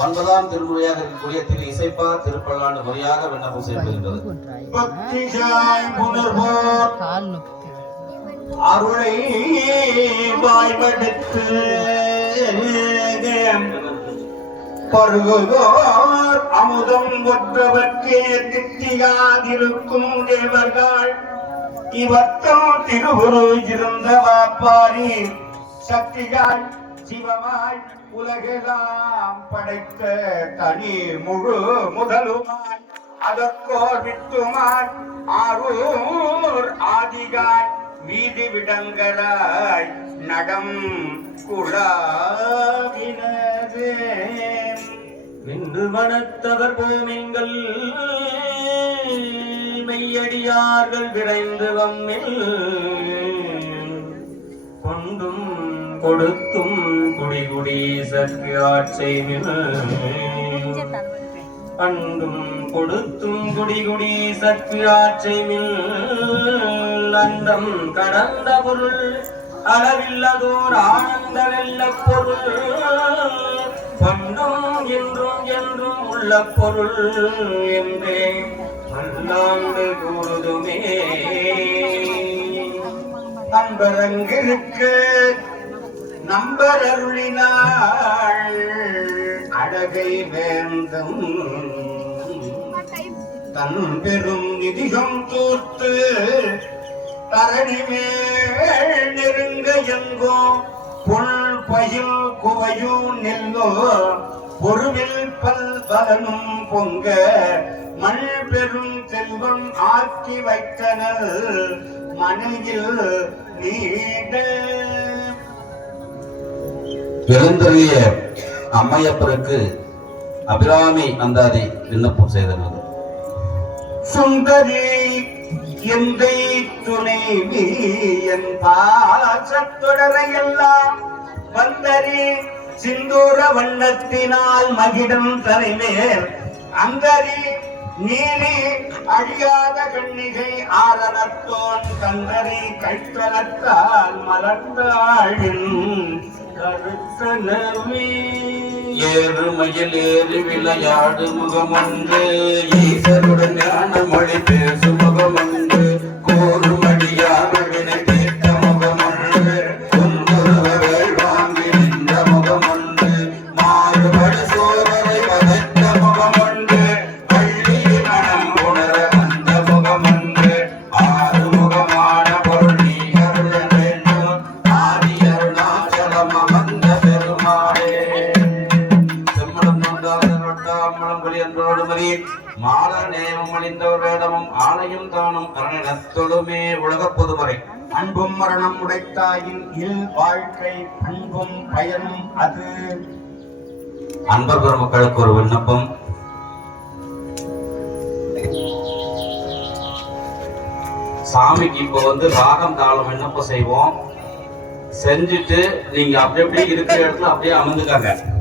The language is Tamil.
ஒன்பதாம் திருமுறையாக இருக்கக்கூடிய திரு இசைப்பா திருப்பல்லாண்டு முறையாக விண்ணப்பம் செய்யப்படுகின்றது. அருளை வாய்வெடுத்து பருகுவோர் அமுதம் ஒற்றவர்க்கே தித்தியாதிருக்கும் தேவர்கள் இவர்த்தம் திருவுரு இருந்த வாப்பாரி சக்தியாய் சிவமாய் உலகெல்லாம் படைத்த தனி முழு முதலுமாய் அதற்கோர் வித்துமாய் ஆரூர் ஆதிகாய் வீதி விடங்கராய் நடம் குழாவினதே நின்று மனத்தவர் பூமிங்கள் மெய்யடியார்கள் விரைந்து வம்மில் கொண்டும் கொடுத்தும் குடிகுடி சற்கு ஆட்சைமில் அண்டும் கொடுத்தும் குடிகுடி சற்கு ஆட்சைமில் அண்டம் கடந்த பொருள் அளவில்லதோர் ஆனந்த வெள்ள பொருள் பண்டும் என்றும் என்றும் உள்ள பொருள் என்றே அல்லாண்டு கூறுதுமே. அன்பரங்கிற்கு நம்பர் அருளினாள் அழகை வேந்தும் தன் பெரும் நிதிகம் தூர்த்து தரணி மேல் நெருங்க எங்கோ புல் பயில் குவையும் நெல்லோ பொறுவில் பல் பலனும் பொங்க மண் பெரும் செல்வம் ஆக்கி வைத்தனர் மனையில் நீட எழுந்தறிய அம்மையப்பருக்கு அபிராமி அந்தாதி விண்ணப்பம் செய்தனர். சுந்தரி எந்தை துணைவி என் பாசத்தொடரையெல்லாம் வந்தரி சிந்தூர வண்ணத்தினால் மகிடம் தலைமேல் அந்தரி நீலி அழியாத கண்ணிகை ஆரணத்தோன் கந்தரி கைத்தனத்தால் மலர்ந்தாழின் கருத்தனமே ஏறு மயில் ஏறி விளையாடு முகமொன்று ஈசருடன் ஞான மொழி பேசு முகமொன்று கோரு மடியாவினை கேட்ட முகமொன்று குந்துருவர்கள் வாங்கி நின்ற முகமொன்று மாறுபடு சோதரை வதைத்த முகமொன்று பள்ளியில் மனம் உணர வந்த முகமொன்று ஆறு முகமான பொருள் நீ அருள வேண்டும் ஆதி அருணாச்சலம் அமர்ந்த பெருமாளே. மால நேமம் அணிந்தவர் வேடமும் ஆலயம் தானும் அரணத்தொழுமே உலக பொதுமறை அன்பும் மரணம் உடைத்தாயின் இல் வாழ்க்கை அன்பும் பயனும் அது. அன்பர் பெருமக்களுக்கு ஒரு விண்ணப்பம். சாமிக்கு இப்ப ராகம் தாளம் விண்ணப்பம் செய்வோம். செஞ்சுட்டு நீங்க அப்படி அப்படியே இருக்கிற இடத்துல அப்படியே அமர்ந்துக்காங்க.